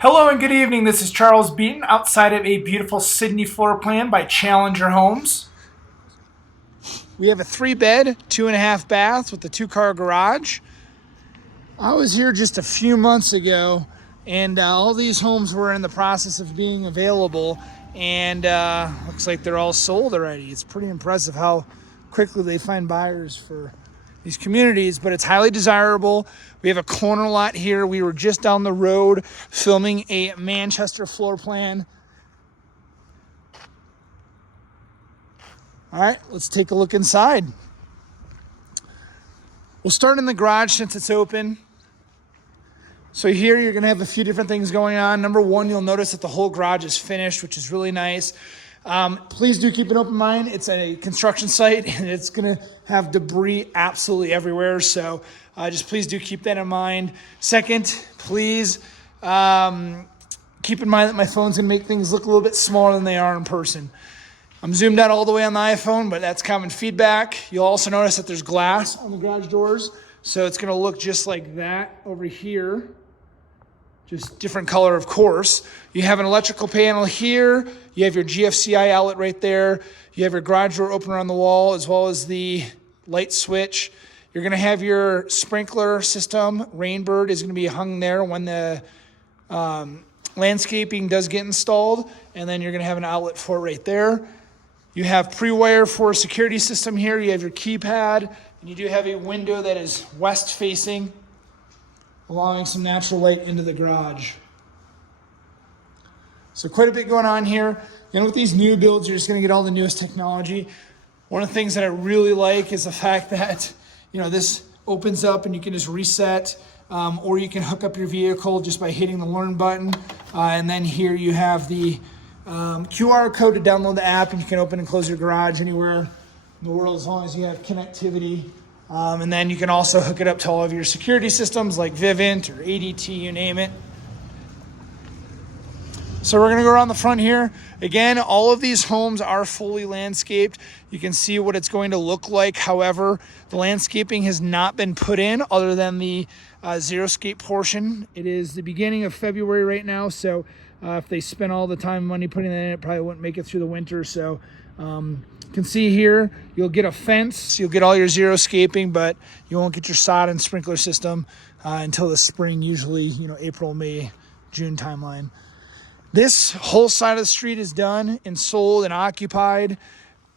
Hello and good evening. This is Charles Beaton outside of a beautiful Sydney floor plan by Challenger Homes. We have a 3-bed, 2.5 baths with a 2-car garage. I was here just a few months ago, and all these homes were in the process of being available, and looks like they're all sold already. It's pretty impressive how quickly they find buyers for these communities, but it's highly desirable. We have a corner lot here. We were just down the road filming a Manchester floor plan. All right, let's take a look inside. We'll start in the garage since it's open. So here you're gonna have a few different things going on. Number one, you'll notice that the whole garage is finished, which is really nice. Please do keep an open mind. It's a construction site and it's gonna have debris absolutely everywhere. So just please do keep that in mind. Second, please keep in mind that my phone's gonna make things look a little bit smaller than they are in person. I'm zoomed out all the way on the iPhone, but that's common feedback. You'll also notice that there's glass on the garage doors. So it's gonna look just like that over here. Just different color, of course. You have an electrical panel here. You have your GFCI outlet right there. You have your garage door opener on the wall, as well as the light switch. You're gonna have your sprinkler system. Rainbird is gonna be hung there when the landscaping does get installed. And then you're gonna have an outlet for it right there. You have pre-wire for a security system here. You have your keypad, and you do have a window that is west facing, allowing some natural light into the garage. So quite a bit going on here. And with these new builds, you're just gonna get all the newest technology. One of the things that I really like is the fact that, this opens up and you can just reset, or you can hook up your vehicle just by hitting the learn button. And then here you have the QR code to download the app, and you can open and close your garage anywhere in the world as long as you have connectivity. And then you can also hook it up to all of your security systems like Vivint or ADT, you name it. So we're gonna go around the front here. Again, all of these homes are fully landscaped. You can see what it's going to look like. However, the landscaping has not been put in other than the xeriscape portion. It is the beginning of February right now, so if they spent all the time and money putting that in, it probably wouldn't make it through the winter. So you can see here, you'll get a fence, you'll get all your xeriscaping, but you won't get your sod and sprinkler system until the spring, usually, April, May, June timeline. This whole side of the street is done and sold and occupied.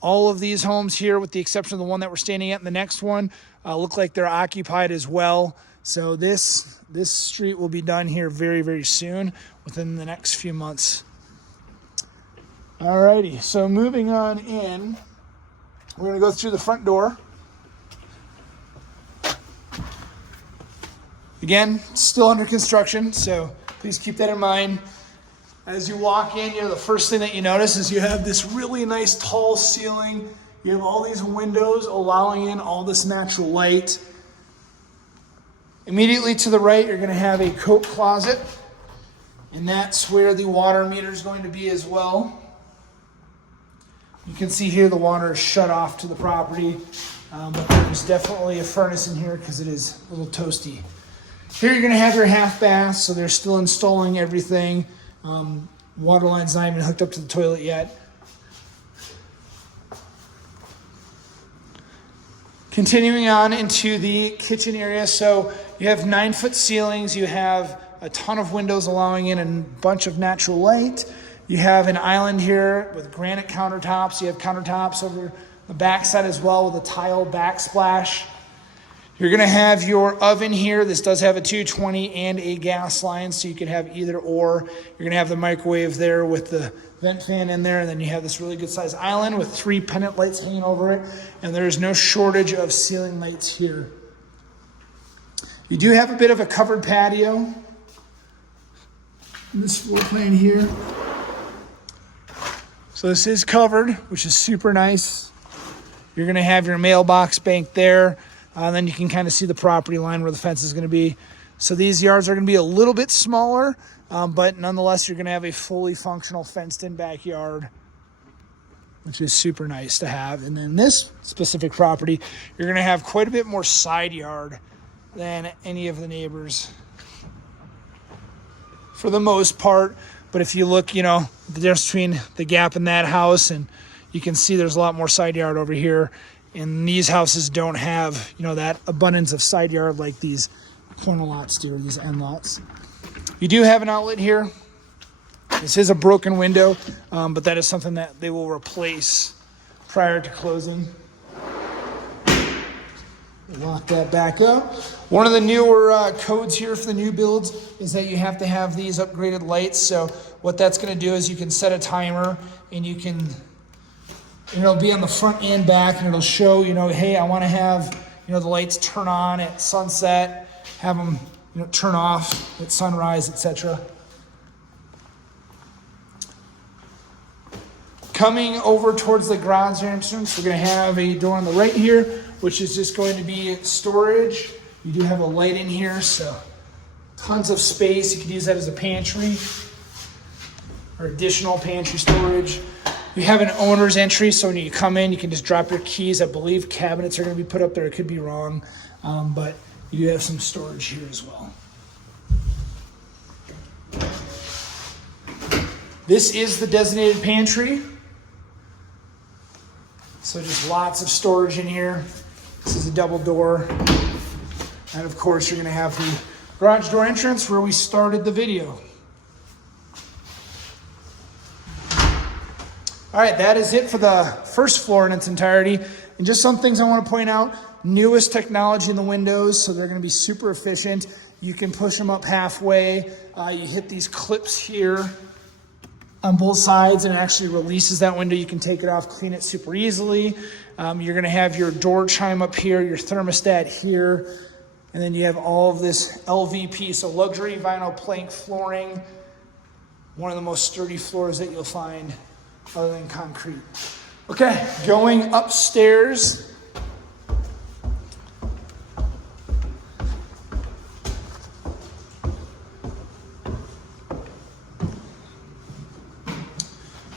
All of these homes here, with the exception of the one that we're standing at and the next one, look like they're occupied as well. So this street will be done here very, very soon, within the next few months. Alrighty, so moving on in, we're gonna go through the front door. Again, still under construction, so please keep that in mind. As you walk in, the first thing that you notice is you have this really nice tall ceiling. You have all these windows allowing in all this natural light. Immediately to the right, you're gonna have a coat closet, and that's where the water meter is going to be as well. You can see here the water is shut off to the property, but there's definitely a furnace in here because it is a little toasty. Here you're gonna have your half bath, so they're still installing everything. Water line's not even hooked up to the toilet yet. Continuing on into the kitchen area, so you have 9-foot ceilings, you have a ton of windows allowing in a bunch of natural light. You have an island here with granite countertops. You have countertops over the backside as well with a tile backsplash. You're gonna have your oven here. This does have a 220 and a gas line, so you can have either or. You're gonna have the microwave there with the vent fan in there, and then you have this really good sized island with 3 pendant lights hanging over it, and there is no shortage of ceiling lights here. You do have a bit of a covered patio in this floor plan here. So this is covered, which is super nice. You're gonna have your mailbox bank there. And then you can kind of see the property line where the fence is going to be. So these yards are going to be a little bit smaller, but nonetheless, you're going to have a fully functional fenced-in backyard, which is super nice to have. And then this specific property, you're going to have quite a bit more side yard than any of the neighbors. for the most part. But if you look, the difference between the gap in that house, and you can see there's a lot more side yard over here. And these houses don't have, that abundance of side yard like these corner lots do, or these end lots. You do have an outlet here. This is a broken window, but that is something that they will replace prior to closing. Lock that back up. One of the newer codes here for the new builds is that you have to have these upgraded lights. So what that's going to do is you can set a timer, and it'll be on the front and back, and it'll show, hey, I want to have, the lights turn on at sunset, have them, turn off at sunrise, etc. Coming over towards the garage entrance, we're going to have a door on the right here, which is just going to be storage. You do have a light in here, so tons of space. You could use that as a pantry or additional pantry storage. You have an owner's entry, so when you come in, you can just drop your keys. I believe cabinets are going to be put up there. It could be wrong, but you do have some storage here as well. This is the designated pantry. So just lots of storage in here. This is a double door. And of course, you're going to have the garage door entrance where we started the video. All right, that is it for the first floor in its entirety. And just some things I want to point out. Newest technology in the windows, so they're going to be super efficient. You can push them up halfway. You hit these clips here on both sides, and it actually releases that window. You can take it off, clean it super easily. You're going to have your door chime up here, your thermostat here, and then you have all of this LVP, so luxury vinyl plank flooring. One of the most sturdy floors that you'll find other than concrete. Okay, going upstairs.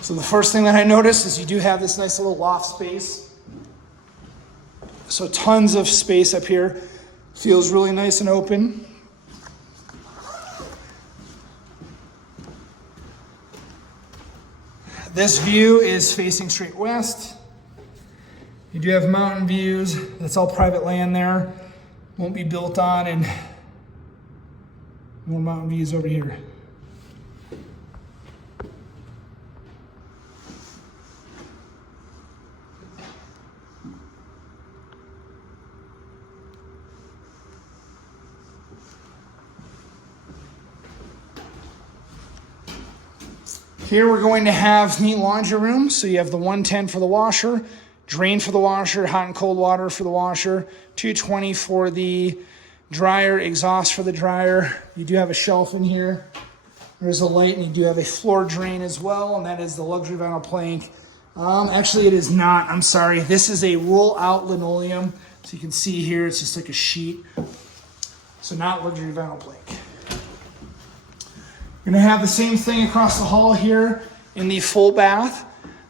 So the first thing that I noticed is you do have this nice little loft space. So tons of space up here. Feels really nice and open. This view is facing straight west. You do have mountain views. That's all private land there. Won't be built on, and more mountain views over here. Here we're going to have the laundry room. So you have the 110 for the washer, drain for the washer, hot and cold water for the washer, 220 for the dryer, exhaust for the dryer. You do have a shelf in here. There's a light, and you do have a floor drain as well, and that is the luxury vinyl plank. Actually, it is not. I'm sorry. This is a roll-out linoleum. So you can see here, it's just like a sheet. So not luxury vinyl plank. You're going to have the same thing across the hall here in the full bath.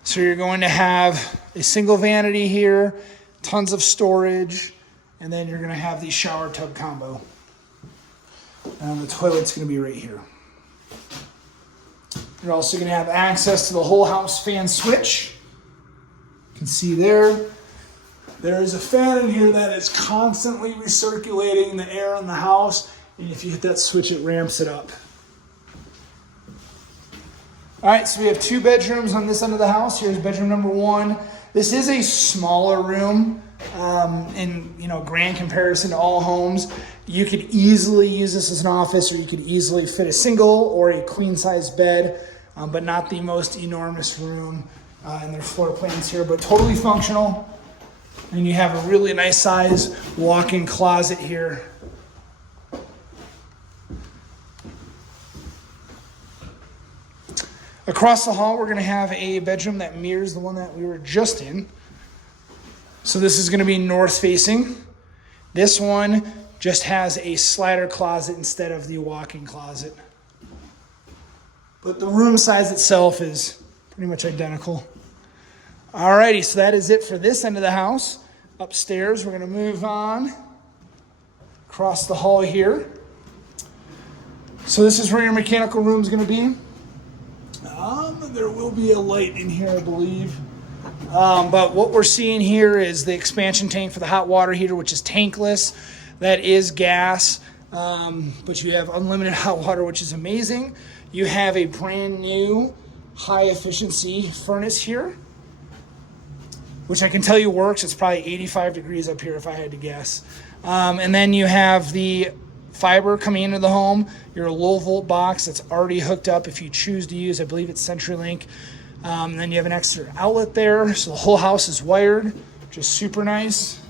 So you're going to have a single vanity here, tons of storage, and then you're going to have the shower tub combo. And the toilet's going to be right here. You're also going to have access to the whole house fan switch. You can see there. There is a fan in here that is constantly recirculating the air in the house. And if you hit that switch, it ramps it up. All right, so we have 2 bedrooms on this end of the house. Here's bedroom number 1. This is a smaller room in grand comparison to all homes. You could easily use this as an office, or you could easily fit a single or a queen size bed, but not the most enormous room in their floor plans here, but totally functional. And you have a really nice size walk-in closet here. Across the hall, we're going to have a bedroom that mirrors the one that we were just in. So this is going to be north facing. This one just has a slider closet instead of the walk-in closet. But the room size itself is pretty much identical. Alrighty, so that is it for this end of the house. Upstairs, we're going to move on across the hall here. So this is where your mechanical room is going to be. There will be a light in here, I believe. But what we're seeing here is the expansion tank for the hot water heater, which is tankless. That is gas, but you have unlimited hot water, which is amazing. You have a brand new high efficiency furnace here, which I can tell you works. It's probably 85 degrees up here if I had to guess. And then you have the fiber coming into the home, your low volt box that's already hooked up if you choose to use, I believe it's CenturyLink. And then you have an extra outlet there, so the whole house is wired, which is super nice.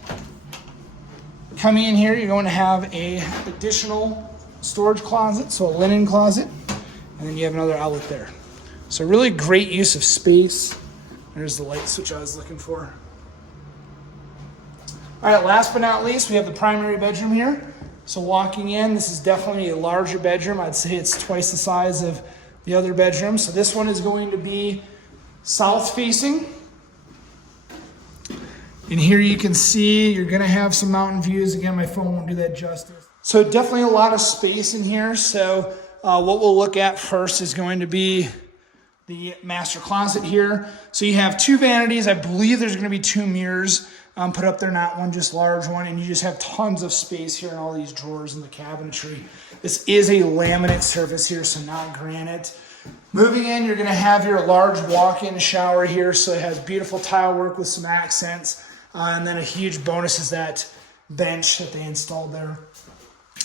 Coming in here, you're going to have a additional storage closet, so a linen closet, and then you have another outlet there. So really great use of space. There's the light switch I was looking for. All right, last but not least, we have the primary bedroom here. So walking in, this is definitely a larger bedroom. I'd say it's twice the size of the other bedroom. So this one is going to be south facing. And here you can see you're going to have some mountain views. Again, my phone won't do that justice. So definitely a lot of space in here. So what we'll look at first is going to be the master closet here. So you have two vanities. I believe there's going to be two mirrors put up there, not one just large one. And you just have tons of space here in all these drawers in the cabinetry. This is a laminate surface here, so not granite. Moving in, you're going to have your large walk-in shower here. So it has beautiful tile work with some accents. And then a huge bonus is that bench that they installed there.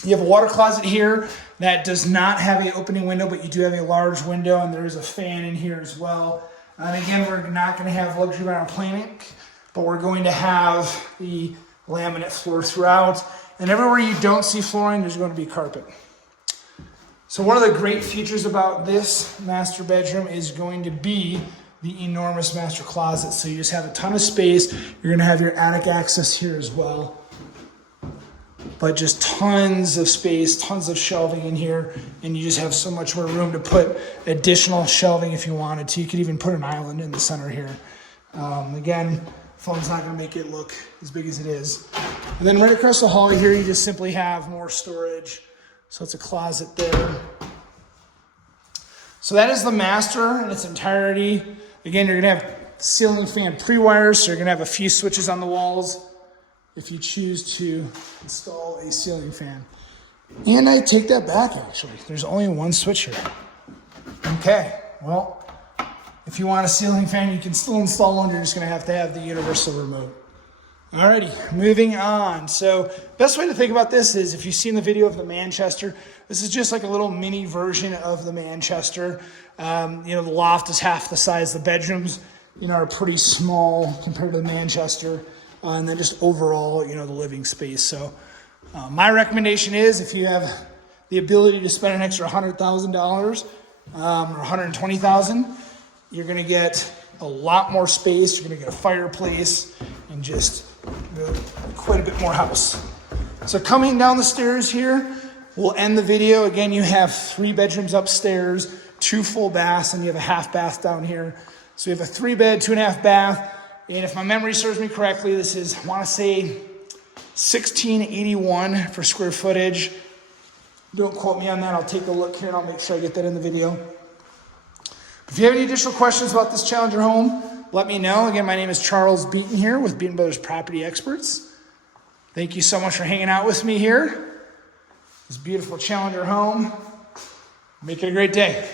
You have a water closet here that does not have an opening window, but you do have a large window, and there is a fan in here as well. And again, we're not going to have luxury vinyl planking, but we're going to have the laminate floor throughout. And everywhere you don't see flooring, there's going to be carpet. So one of the great features about this master bedroom is going to be the enormous master closet. So you just have a ton of space. You're going to have your attic access here as well. But just tons of space, tons of shelving in here, and you just have so much more room to put additional shelving if you wanted to. You could even put an island in the center here. Again, phone's not going to make it look as big as it is. And then right across the hall here, you just simply have more storage. So it's a closet there. So that is the master in its entirety. Again, you're going to have ceiling fan pre-wires, so you're going to have a few switches on the walls if you choose to install a ceiling fan. And I take that back, actually. There's only one switch here. Okay, well, if you want a ceiling fan, you can still install one. You're just going to have the universal remote. Alrighty, moving on. So best way to think about this is if you've seen the video of the Manchester, this is just like a little mini version of the Manchester. The loft is half the size. The bedrooms, are pretty small compared to the Manchester. And then just overall, the living space. So my recommendation is if you have the ability to spend an extra $100,000 or $120,000, you're going to get a lot more space. You're going to get a fireplace and just quite a bit more house. So coming down the stairs here, we'll end the video. Again, you have 3 bedrooms upstairs, 2 full baths, and you have a half bath down here. So you have a 3-bed, 2.5 bath. And if my memory serves me correctly, this is, I want to say, $1,681 for square footage. Don't quote me on that. I'll take a look here and I'll make sure I get that in the video. If you have any additional questions about this Challenger home, let me know. Again, my name is Charles Beaton here with Beaton Brothers Property Experts. Thank you so much for hanging out with me here. This beautiful Challenger home. Make it a great day.